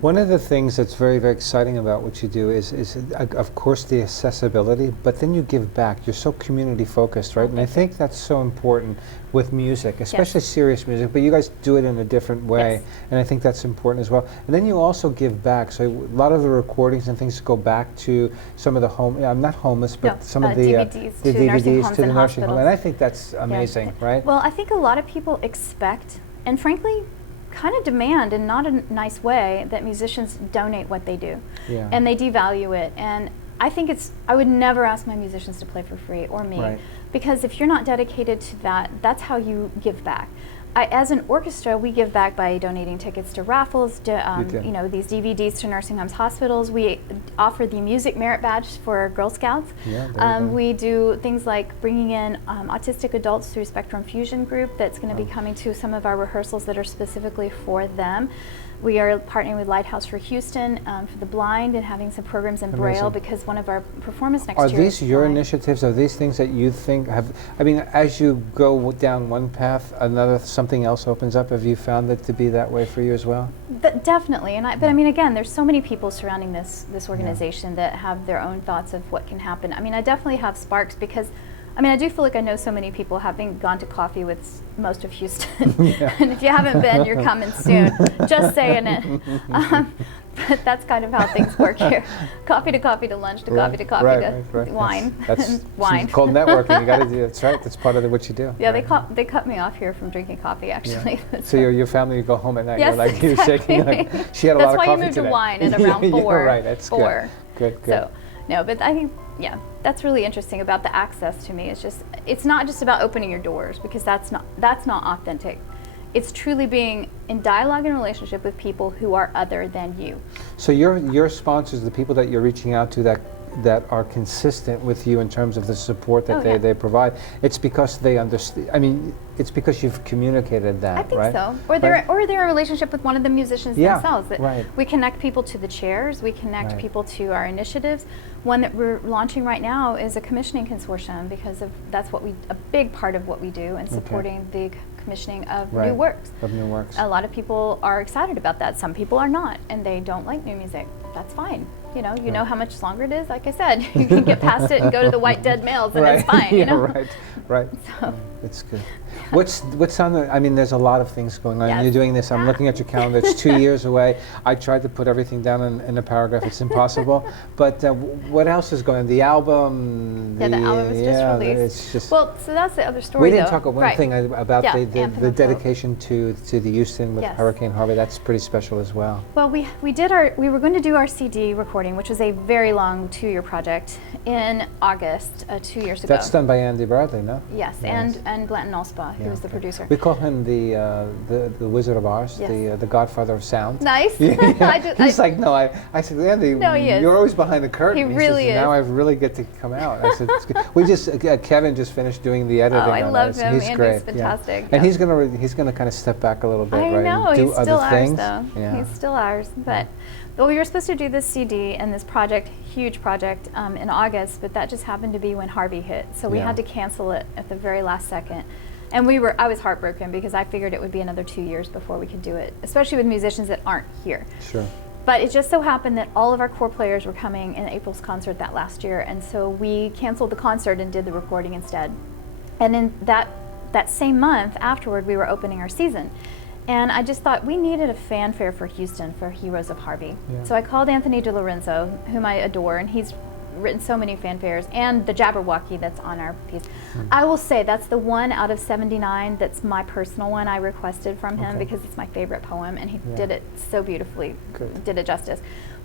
One of the things that's very, very exciting about what you do is of course, the accessibility, but then you give back. You're so community focused, right? And I think that's so important with music, especially serious music, but you guys do it in a different way, and I think that's important as well. And then you also give back. So a lot of the recordings and things go back to some of the not homeless, but some of the DVDs, the DVDs to the nursing home. hospitals. And I think that's amazing, right? Well, I think a lot of people expect, and frankly, kind of demand in not a nice way, that musicians donate what they do. Yeah. And they devalue it. And I think I would never ask my musicians to play for free, or me. Right. Because if you're not dedicated to that, that's how you give back. As an orchestra, we give back by donating tickets to raffles, these DVDs to nursing homes, hospitals. We offer the Music Merit Badge for Girl Scouts. Yeah, we do things like bringing in autistic adults through Spectrum Fusion Group that's going to be coming to some of our rehearsals that are specifically for them. We are partnering with Lighthouse for Houston for the blind and having some programs in Braille, because one of our performance next year. Are these your initiatives? Are these things that you think have, I mean, as you go down one path, something else opens up? Have you found it to be that way for you as well? Definitely, but I mean, again, there's so many people surrounding this organization that have their own thoughts of what can happen. I mean, I definitely have sparks, because I mean, I do feel like I know so many people, having gone to coffee with most of Houston. And if you haven't been, you're coming soon. Just saying it. But that's kind of how things work here. Coffee to lunch to coffee to coffee to wine. That's wine. It's called networking. You got to do. That's right. That's part of what you do. Yeah, right? they cut me off here from drinking coffee, actually. Yeah. So your family, you go home at night. Yes, you're like, exactly. you're shaking. Like, she had a lot of coffee today. That's why you moved to wine at around 4. Right. That's four. Good. So, no, but I think, that's really interesting about the access to me. It's not just about opening your doors, because that's not authentic. It's truly being in dialogue and relationship with people who are other than you. So your sponsors, the people that you're reaching out to that are consistent with you in terms of the support that they provide, it's because they understand. I mean, it's because you've communicated that, I think right? so. Or they're in a relationship with one of the musicians themselves. That we connect people to the chairs, we connect people to our initiatives. One that we're launching right now is a commissioning consortium, because that's a big part of what we do, and supporting the commissioning of new works. A lot of people are excited about that. Some people are not, and they don't like new music. That's fine. You know how much longer it is. Like I said, you can get past it and go to the white dead males, and it's fine. You know? Right. So. It's good. What's on the? I mean, there's a lot of things going on. Yes. You're doing this. I'm looking at your calendar. It's 2 years away. I tried to put everything down in a paragraph. It's impossible. But what else is going on? The album. The album was just released. It's just. Well, so that's the other story. We didn't talk about one thing about the dedication to the Houston with Hurricane Harvey. That's pretty special as well. Well, we were going to do our CD recording, which was a very long 2-year project, in August 2 years ago. That's done by Andy Bradley, no? Yes, and Glenton Allspaw, who was the producer. We call him the Wizard of Oz, the Godfather of sound. Nice. He's like, no, I said, Andy, no, he is. You're always behind the curtain. He really is. Now I really get to come out. I said, it's good. Kevin just finished doing the editing. Oh, I love him. He's great. Andy's fantastic. Yeah. And he's gonna kind of step back a little bit, I right? know. And do He's other still things. ours, though. Yeah. He's still ours. But well, we were supposed to do this CD and this project, huge project, in August, but that just happened to be when Harvey hit. So we had to cancel it at the very last second. And I was heartbroken, because I figured it would be another 2 years before we could do it, especially with musicians that aren't here. Sure. But it just so happened that all of our core players were coming in April's concert that last year, and so we canceled the concert and did the recording instead. And in that same month afterward, we were opening our season. And I just thought we needed a fanfare for Houston for Heroes of Harvey. Yeah. So I called Anthony DiLorenzo, whom I adore, and he's written so many fanfares, and the Jabberwocky that's on our piece. I will say that's the one out of 79 that's my personal one I requested from him, because it's my favorite poem, and he did it so beautifully, did it justice.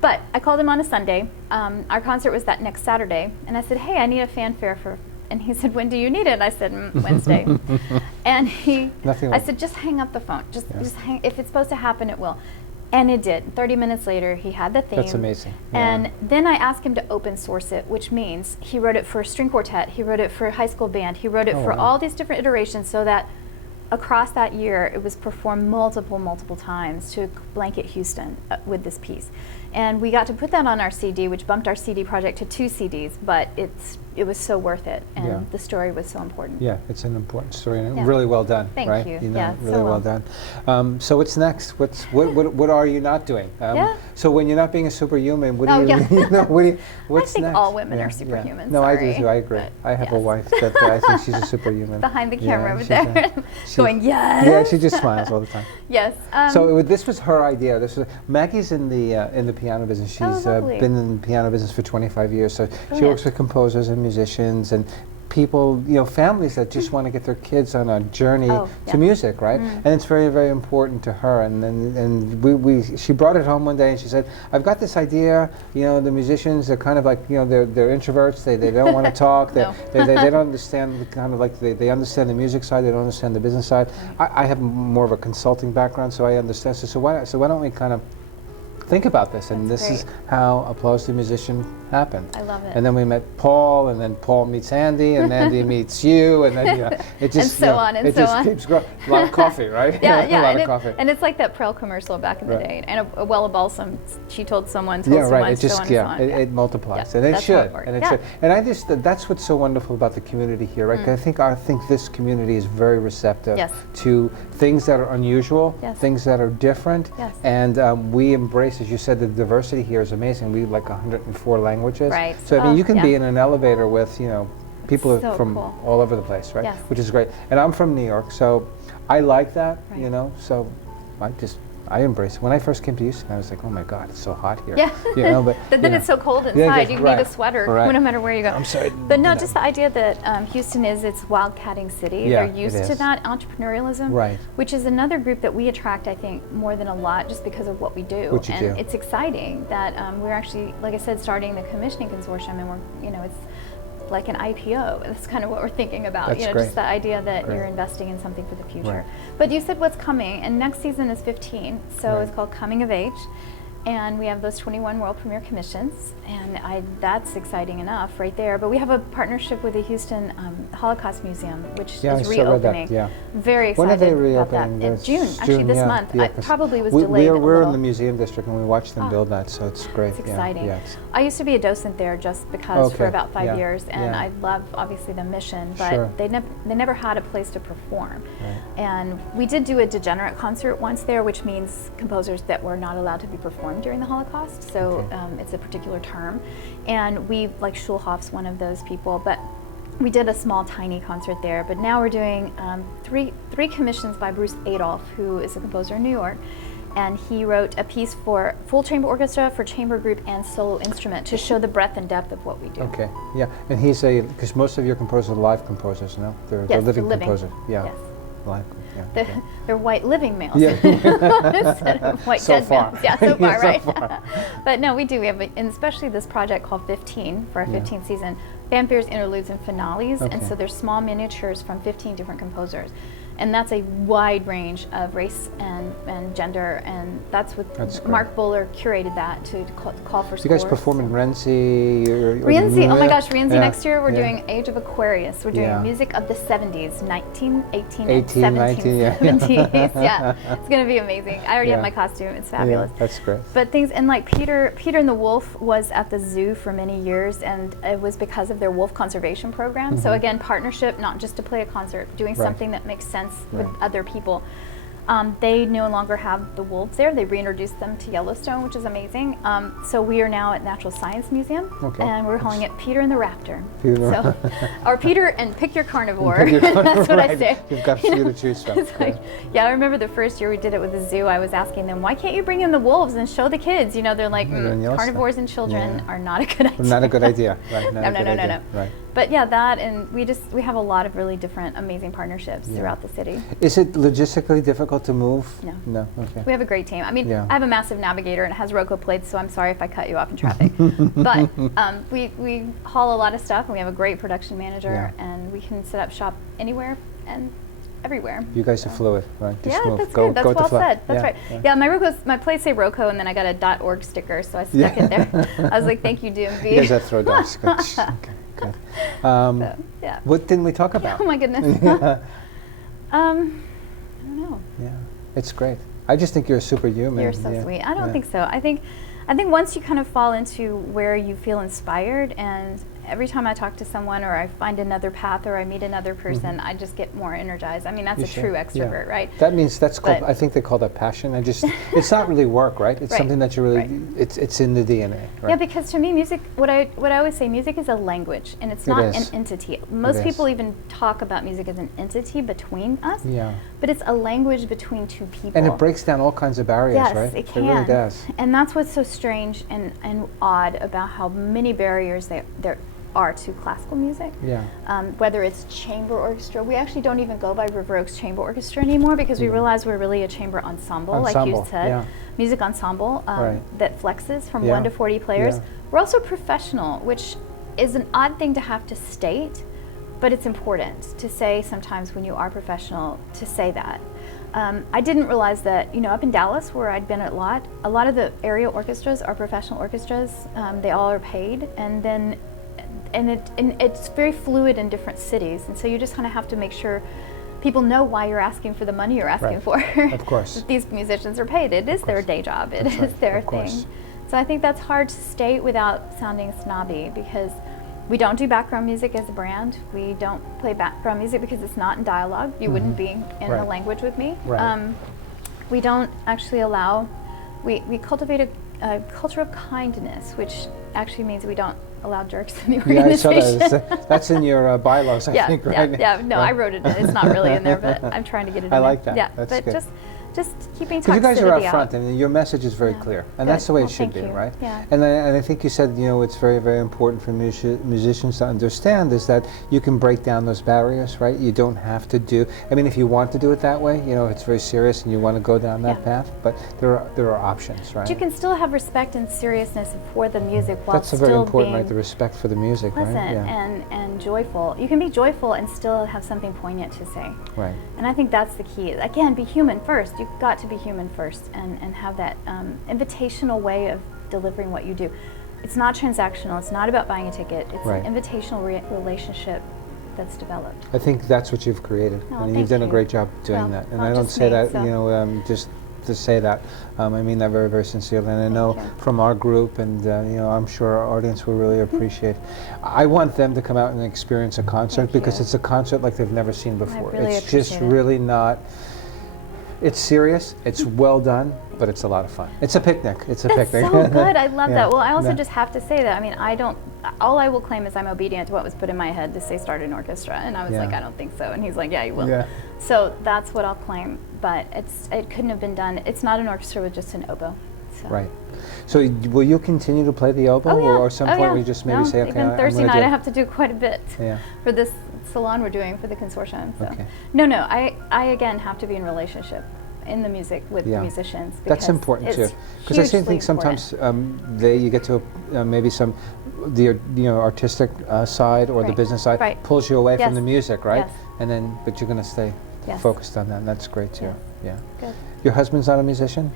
But I called him on a Sunday. Our concert was that next Saturday, and I said, hey, I need a fanfare and he said, when do you need it? I said, Wednesday. And I said, just hang up the phone. Just hang. If it's supposed to happen, it will. And it did. 30 minutes later, he had the theme. That's amazing. And then I asked him to open source it, which means he wrote it for a string quartet, he wrote it for a high school band, he wrote it for all these different iterations, so that across that year, it was performed multiple times to blanket Houston with this piece. And we got to put that on our CD, which bumped our CD project to 2 CDs, but it's it was so worth it, and Yeah. the story was so important. Yeah, it's an important story and Yeah. really well done. Thank right? you. You know, Yeah, really so well well. done. So what's next? What are you not doing? Yeah. So when you're not being a superhuman, what do Oh, you? yeah. You know, what's I think next? all women Yeah, are yeah. superhuman. No, I do sorry, too. I agree. but I have a yes. wife that I think she's a superhuman. Behind the camera over she's there, she- going yes. Yeah, she just smiles all the time. Yes. So this was her idea. This was Maggie's in the piano business. She's lovely. been in the piano business for 25 years. So she Brilliant. works with composers and musicians and people, you know, families that just want to get their kids on a journey Oh, to yeah. music, right? Mm. And it's very, very important to her. And she brought it home one day and she said, "I've got this idea. You know, the musicians are kind of like, you know, they're introverts. They don't want to talk. No. They don't understand the kind of like they understand the music side. They don't understand the business side. I have more of a consulting background, so I understand. So why don't we kind of think about this?" And That's this is great. how Applause to Musician happened. I love it. And then we met Paul, and then Paul meets Andy, and Andy meets you, and then it just so on and it so just on. keeps growing. A lot of coffee, right? Yeah, a yeah, lot of coffee. and it's like that Prel commercial back in the Right. day, and a well of balsam. She told someone, told Yeah, someone, right. It just so on and so on. it multiplies, Yeah, and it that's how it should, works. and it Yeah. should. And I just that's what's so wonderful about the community here, right? 'Cause I think this community is very receptive Yes. to things that are unusual, Yes. things that are different, Yes. and we embrace, as you said, the diversity here is amazing. We have like 104 languages, Right. So I mean, Oh, you can be yeah. in an elevator with people So from cool. all over the place, right? Yes. Which is great. And I'm from New York, so I like that, Right. So I embrace it. When I first came to Houston, I was like, oh my God, it's so hot here. Yeah. But But then it's so cold inside. Yeah, you right, need a sweater right. no matter where you go. I'm sorry. But no, just the idea that Houston is its wildcatting city. Yeah, They're used it to is. that entrepreneurialism, Right. which is another group that we attract, I think, more than a lot, just because of what we do. What you and do. it's exciting that we're actually, like I said, starting the commissioning consortium, and it's like an IPO. That's kind of what we're thinking about. That's Just great. the idea that Great. you're investing in something for the future. Right. But you said what's coming, and next season is 15, so Right. it's called Coming of Age. And we have those 21 world premiere commissions, and that's exciting enough right there. But we have a partnership with the Houston Holocaust Museum, which Yeah, I is saw that, reopening. yeah. Very excited When are they about that. reopening? In June, This actually this yeah, month. yeah, I 'cause probably was we, delayed a We're in little. the museum district and we watched them Ah. build that, so it's great. It's exciting. Yeah, I used to be a docent there just because for Okay, about 5 yeah, years, and yeah. I love obviously the mission, but Sure. they never had a place to perform. Right. And we did do a degenerate concert once there, which means composers that were not allowed to be performed during the Holocaust. So Okay. it's a particular term, and we like Schulhoff's one of those people, but. We did a small, tiny concert there, but now we're doing three commissions by Bruce Adolph, who is a composer in New York, and he wrote a piece for full chamber orchestra, for chamber group, and solo instrument to show the breadth and depth of what we do. Okay, yeah, and because most of your composers are live composers, no? They're Yes, living they're living. composers. Yeah, Yes. live. Yeah. They're, yeah. they're white living males Yeah. instead of white So dead far. males. Yeah, so far, So right? far. But no, we do. We have, and especially this project called 15 for our Yeah. 15th season. Fanfares, interludes, and finales, and Okay. so there's small miniatures from 15 different composers, and that's a wide range of race and gender, and that's what That's great. Mark Buller curated that to call for So you guys scores. perform in Rienzi? Rienzi, oh my gosh, Rienzi Yeah, next year we're yeah. doing Age of Aquarius. We're doing Yeah. music of the 70s, 19, 18, 18, and 19, yeah. 1770s. Yeah, it's going to be amazing. I already Yeah. have my costume. It's fabulous. Yeah, that's great. But things, and like Peter and the Wolf was at the zoo for many years, and it was because of their wolf conservation program. So again, partnership, not just to play a concert, doing Right. something that makes sense with Right. other people. They no longer have the wolves there. They reintroduced them to Yellowstone, which is amazing. So we are now at Natural Science Museum, Okay. and we're calling it Peter and the Raptor. Peter and the Or Peter and Pick Your Carnivore. Pick your That's what I right. say. You've got a few to choose from. It's like, yeah, I remember the first year we did it with the zoo. I was asking them, why can't you bring in the wolves and show the kids? You know, they're like, They're in Yellowstone. carnivores and children Yeah. are not a good idea. Not a good idea, right? Not No, a no, good no, no, idea. no. Right. But yeah, that, and we have a lot of really different, amazing partnerships Yeah. throughout the city. Is it logistically difficult to move? No. No. Okay. We have a great team. I mean, Yeah. I have a massive navigator and it has ROCO plates, so I'm sorry if I cut you off in traffic. But we haul a lot of stuff, and we have a great production manager, Yeah. and we can set up shop anywhere and everywhere. You guys are fluid, right? Just Yeah, move. that's Go, good. That's go with the well flow. said. That's right. Yeah. Yeah, my plates say ROCO, and then I got a .org sticker, so I stuck Yeah. it there. I was like, thank you, DMV. You guys have throw dice. Good. Okay, good. So, yeah. What didn't we talk about? Oh my goodness. Yeah. I don't know. Yeah, it's great. I just think you're a superhuman. You're so yeah. sweet. I don't Yeah. think so. I think once you kind of fall into where you feel inspired, and every time I talk to someone or I find another path or I meet another person, I just get more energized. I mean, that's You a should. true extrovert, right? That means that's called, But- I think they call that passion. It's not really work, right? It's Right. something that you really, Right. it's in the DNA, right? Yeah, because to me, music, what I always say, music is a language, and it's It not is. an entity. Most is. people even talk about music as an entity between us, Yeah. but it's a language between two people. And it breaks down all kinds of barriers, Yes, right? it can. It really does. And that's what's so strange and odd about how many barriers there are to classical music. Yeah. Whether it's chamber orchestra, we actually don't even go by River Oaks Chamber Orchestra anymore because we realize we're really a chamber ensemble, like you Ensemble, said. yeah. Music ensemble Right. that flexes from Yeah. 1 to 40 players. Yeah. We're also professional, which is an odd thing to have to state, but it's important to say sometimes when you are professional to say that. I didn't realize that, up in Dallas where I'd been a lot of the area orchestras are professional orchestras. They all are paid, and it's very fluid in different cities, and so you just kind of have to make sure people know why you're asking for the money you're asking for. Of course. That these musicians are paid. It is their day job. It That's is right. their Of course. thing. So I think that's hard to state without sounding snobby, because we don't do background music as a brand. We don't play background music because it's not in dialogue. You wouldn't be in the Right. language with me. Right. We don't actually allow, we cultivate a culture of kindness, which actually means we don't allow jerks in the Yeah, I saw organization. that. That's in your bylaws, I think, right? Yeah. No, Right. I wrote it in. It's not really in there, but I'm trying to get it in I there. like that. Yeah, That's but good. just keeping Because you guys are toxicity up front, out. and your message is very Yeah. clear, and Good. that's the way Well, it should thank be, you. right? Yeah. And I think you said, it's very, very important for musicians to understand is that you can break down those barriers, right? You don't have to do. I mean, if you want to do it that way, if it's very serious and you want to go down that Yeah. path, but there are options, right? But you can still have respect and seriousness for the music while That's a still very important, being right? The respect for the music, pleasant right? Yeah. and joyful. You can be joyful and still have something poignant to say. Right. And I think that's the key. Again, be human first. You've got to be human first and have that invitational way of delivering what you do. It's not transactional. It's not about buying a ticket. It's Right. an invitational relationship that's developed. I think that's what you've created, Oh, and thank you've done a you. great job doing Well, that. And not I don't just say me, that, so- just to say that. I mean that very, very sincerely. And I Thank know you. from our group, and I'm sure our audience will really appreciate. I want them to come out and experience a concert Thank because you. it's a concert like they've never seen before. really It's just appreciate it. really not. It's serious. It's well done, but it's a lot of fun. It's a picnic. It's a That's picnic. so good. I love Yeah. that. Well, I also Yeah. just have to say that. I mean, all I will claim is I'm obedient to what was put in my head to say start an orchestra. And I was Yeah. like, I don't think so. And he's like, yeah, you will. Yeah. So that's what I'll claim. But it couldn't have been done. It's not an orchestra with just an oboe. So. Right. So will you continue to play the oboe, Oh, yeah. or some Oh, point yeah. we just maybe No, say, okay, even I'm Thursday gonna night do I have to do quite a bit Yeah. for this salon we're doing for the consortium. So. Okay. No, I again have to be in relationship in the music with Yeah. the musicians. That's because important it's too, because I hugely think important. sometimes you get to maybe the artistic side or the Right. business side Right. pulls you away Yes. from the music, right? Yes. And then, but you're going to stay Yes. focused on that, and that's great too. Yes. Yeah. Good. Your husband's not a musician?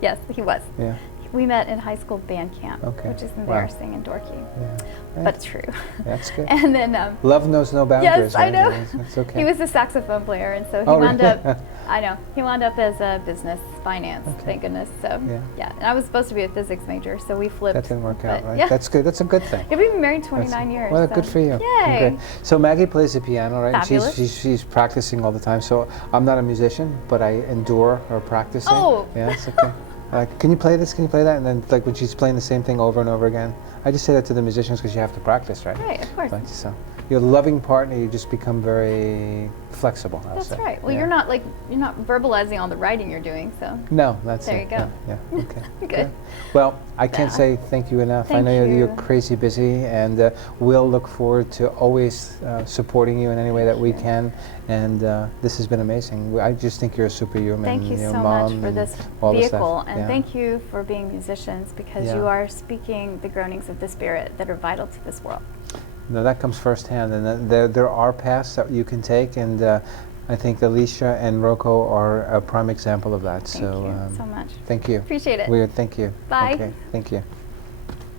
Yes, he was. Yeah. We met in high school band camp, Okay. which is Wow. embarrassing and dorky, Yeah. but it's true. That's good. And then, Love knows no boundaries. yes, I right? know. It's okay. He was a saxophone player, and so he Oh, wound really? up. I know he wound up as a business finance. Okay. Thank goodness. So Yeah. And I was supposed to be a physics major, so we flipped. That didn't work out, but right? Yeah. That's good. That's a good thing. Yeah, we've been married That's- 29 years. Well, so. good for you. Yay! Okay. So Maggie plays the piano, right? And Fabulous. she's practicing all the time. So I'm not a musician, but I endure her practicing. Oh. Yeah, it's okay. Can you play this? Can you play that? And then, like when she's playing the same thing over and over again, I just say that to the musicians because you have to practice, right? Right, of course. Right. So you're a loving partner. You just become very flexible. I'll That's say. right. Well, Yeah. you're not verbalizing all the writing you're doing, so. No, that's There it. you go. Yeah. Yeah. Okay. Good. Well, I can't Yeah. say thank you enough. I Thank know you're you. crazy busy, and we'll look forward to always supporting you in any way that we you. can. And this has been amazing. I just think you're a superhuman. Thank you so mom much for and this all the vehicle, stuff. and Yeah. thank you for being musicians, because Yeah. you are speaking the groanings of the spirit that are vital to this world. No, that comes firsthand, and there are paths that you can take, and I think Alecia and ROCO are a prime example of that. Thank so you so much. thank you. Appreciate it. Weird. Thank you. Bye. Okay. Thank you.